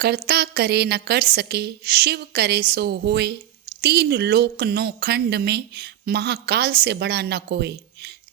कर्ता करे न कर सके, शिव करे सो होए। तीन लोक नौ खंड में, महाकाल से बड़ा न कोई।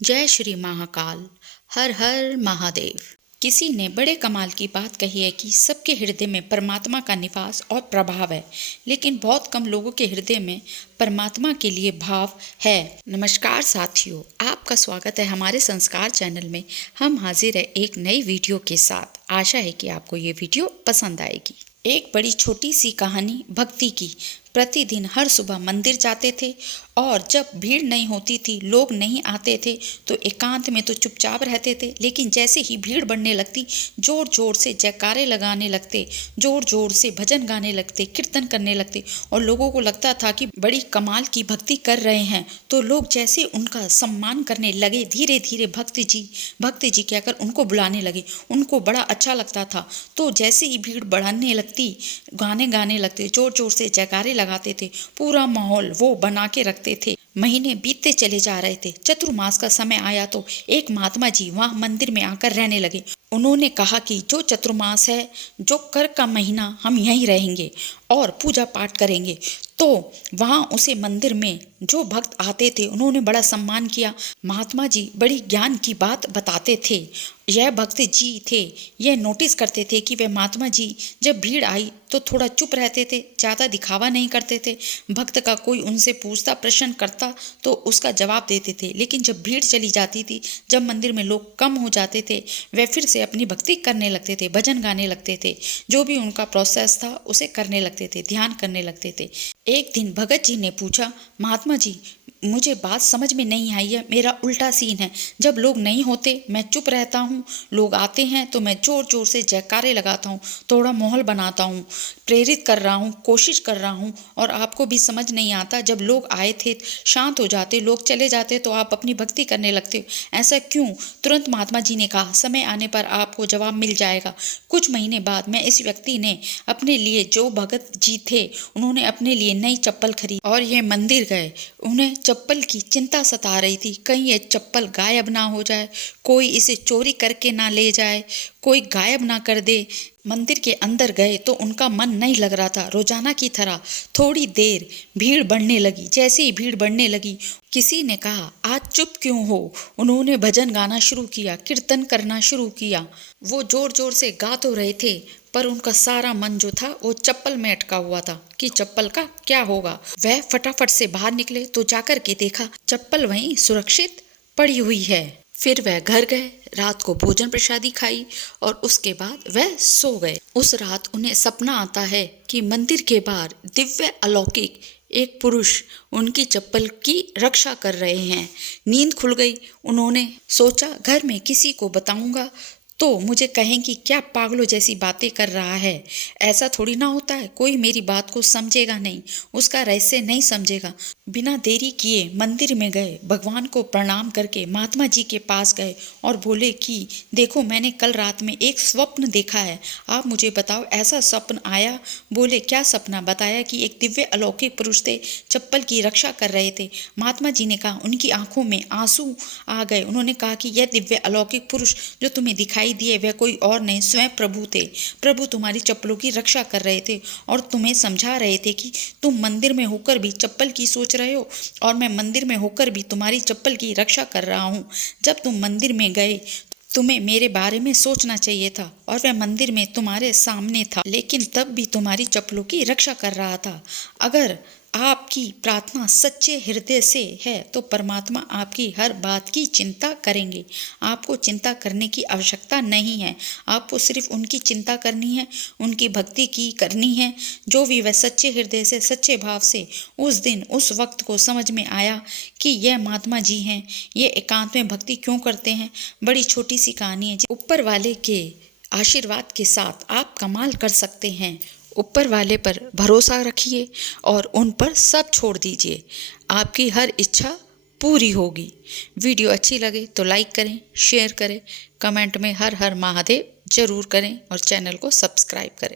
जय श्री महाकाल। हर हर महादेव। किसी ने बड़े कमाल की बात कही है कि सबके हृदय में परमात्मा का निवास और प्रभाव है, लेकिन बहुत कम लोगों के हृदय में परमात्मा के लिए भाव है। नमस्कार साथियों, आपका स्वागत है हमारे संस्कार चैनल में। हम हाजिर है एक नई वीडियो के साथ। आशा है कि आपको ये वीडियो पसंद आएगी। एक बड़ी छोटी सी कहानी भक्ति की। प्रतिदिन हर सुबह मंदिर जाते थे और जब भीड़ नहीं होती थी, लोग नहीं आते थे, तो एकांत में तो चुपचाप रहते थे। लेकिन जैसे ही भीड़ बढ़ने लगती, जोर जोर से जयकारे लगाने लगते, जोर जोर से भजन गाने लगते, कीर्तन करने लगते और लोगों को लगता था कि बड़ी कमाल की भक्ति कर रहे हैं। तो लोग जैसे उनका सम्मान करने लगे, धीरे धीरे भक्ति जी कहकर उनको बुलाने लगे। उनको बड़ा अच्छा लगता था। तो जैसे ही भीड़ बढ़ने लगती, गाने गाने लगते, जोर जोर से जयकारे लगाते थे, पूरा माहौल वो बना के रखते थे। महीने बीतते चले जा रहे थे। चतुर्मास का समय आया तो एक महात्मा जी वहां मंदिर में आकर रहने लगे। उन्होंने कहा कि जो चतुर्मास है, जो कर का महीना, हम यहीं रहेंगे और पूजा पाठ करेंगे। तो वहां उसे मंदिर में जो भक्त आते थे, उन्होंने बड़ा सम्मान किया। महात्मा जी बड़ी ज्ञान की बात बताते थे। यह भक्त जी थे, यह नोटिस करते थे कि वह महात्मा जी जब भीड़ आई तो थोड़ा चुप रहते थे, ज़्यादा दिखावा नहीं करते थे। भक्त का कोई उनसे पूछता, प्रश्न करता तो उसका जवाब देते थे। लेकिन जब भीड़ चली जाती थी, जब मंदिर में लोग कम हो जाते थे, वे फिर से अपनी भक्ति करने लगते थे, भजन गाने लगते थे, जो भी उनका प्रोसेस था उसे करने लगते थे, ध्यान करने लगते थे। एक दिन भगत जी ने पूछा, महात्मा जी मुझे बात समझ में नहीं आई है, मेरा उल्टा सीन है। जब लोग नहीं होते मैं चुप रहता हूँ, लोग आते हैं तो मैं जोर जोर से जयकारे लगाता हूँ, थोड़ा माहौल बनाता हूँ, प्रेरित कर रहा हूँ, कोशिश कर रहा हूँ, और आपको भी समझ नहीं आता। जब लोग आए थे शांत हो जाते, लोग चले जाते तो आप अपनी भक्ति करने लगते हो, ऐसा क्यों? तुरंत महात्मा जी ने कहा, समय आने पर आपको जवाब मिल जाएगा। कुछ महीने बाद में इस व्यक्ति ने अपने लिए, जो भगत जी थे, उन्होंने अपने लिए नई चप्पल खरीदी और ये मंदिर गए। उन्हें चप्पल की चिंता सता रही थी, कहीं ये चप्पल गायब ना हो जाए, कोई इसे चोरी करके ना ले जाए, कोई गायब ना कर दे। मंदिर के अंदर गए तो उनका मन नहीं लग रहा था। रोजाना की तरह थोड़ी देर भीड़ बढ़ने लगी। जैसे ही भीड़ बढ़ने लगी, किसी ने कहा, आज चुप क्यों हो? उन्होंने भजन गाना शुरू किया, कीर्तन करना शुरू किया। वो जोर जोर से गा तो रहे थे, पर उनका सारा मन जो था वो चप्पल में अटका हुआ था कि चप्पल का क्या होगा। वह फटाफट से बाहर निकले तो जाकर के देखा चप्पल वहीं सुरक्षित पड़ी हुई है। फिर वह घर गए, रात को भोजन प्रसादी खाई और उसके बाद वह सो गए। उस रात उन्हें सपना आता है कि मंदिर के बाहर दिव्य अलौकिक एक पुरुष उनकी चप्पल की रक्षा कर रहे हैं। नींद खुल गई। उन्होंने सोचा, घर में किसी को बताऊंगा तो मुझे कहेंगी क्या पागलों जैसी बातें कर रहा है। ऐसा थोड़ी ना होता है, कोई मेरी बात को समझेगा नहीं, उसका रहस्य नहीं समझेगा। बिना देरी किए मंदिर में गए, भगवान को प्रणाम करके महात्मा जी के पास गए और बोले कि देखो, मैंने कल रात में एक स्वप्न देखा है, आप मुझे बताओ ऐसा स्वप्न आया? बोले क्या सपना? बताया कि एक दिव्य अलौकिक पुरुष थे, चप्पल की रक्षा कर रहे थे। महात्मा जी ने कहा, उनकी आंखों में आंसू आ गए। उन्होंने कहा कि यह दिव्य अलौकिक पुरुष जो तुम्हें दिखाई दिए, वह कोई और नहीं, स्वयं प्रभु थे। प्रभु तुम्हारी चप्पलों की रक्षा कर रहे थे और तुम्हें समझा रहे थे कि तुम मंदिर में होकर भी चप्पल की सोच रहे हो और मैं मंदिर में होकर भी तुम्हारी चप्पल की रक्षा कर रहा हूँ। जब तुम मंदिर में गए, तुम्हें मेरे बारे में सोचना चाहिए था और वह मंदिर में तुम्हारे सामने था, लेकिन तब भी तुम्हारी चप्पलों की रक्षा कर रहा था। अगर आपकी प्रार्थना सच्चे हृदय से है तो परमात्मा आपकी हर बात की चिंता करेंगे। आपको चिंता करने की आवश्यकता नहीं है, आपको सिर्फ उनकी चिंता करनी है, उनकी भक्ति की करनी है। जो भी वह सच्चे हृदय से, सच्चे भाव से उस दिन उस वक्त को समझ में आया कि यह महात्मा जी हैं, ये एकांत में भक्ति क्यों करते हैं। बड़ी छोटी सी कहानी है। ऊपर वाले के आशीर्वाद के साथ आप कमाल कर सकते हैं। ऊपर वाले पर भरोसा रखिए और उन पर सब छोड़ दीजिए, आपकी हर इच्छा पूरी होगी। वीडियो अच्छी लगे तो लाइक करें, शेयर करें, कमेंट में हर हर महादेव जरूर करें और चैनल को सब्सक्राइब करें।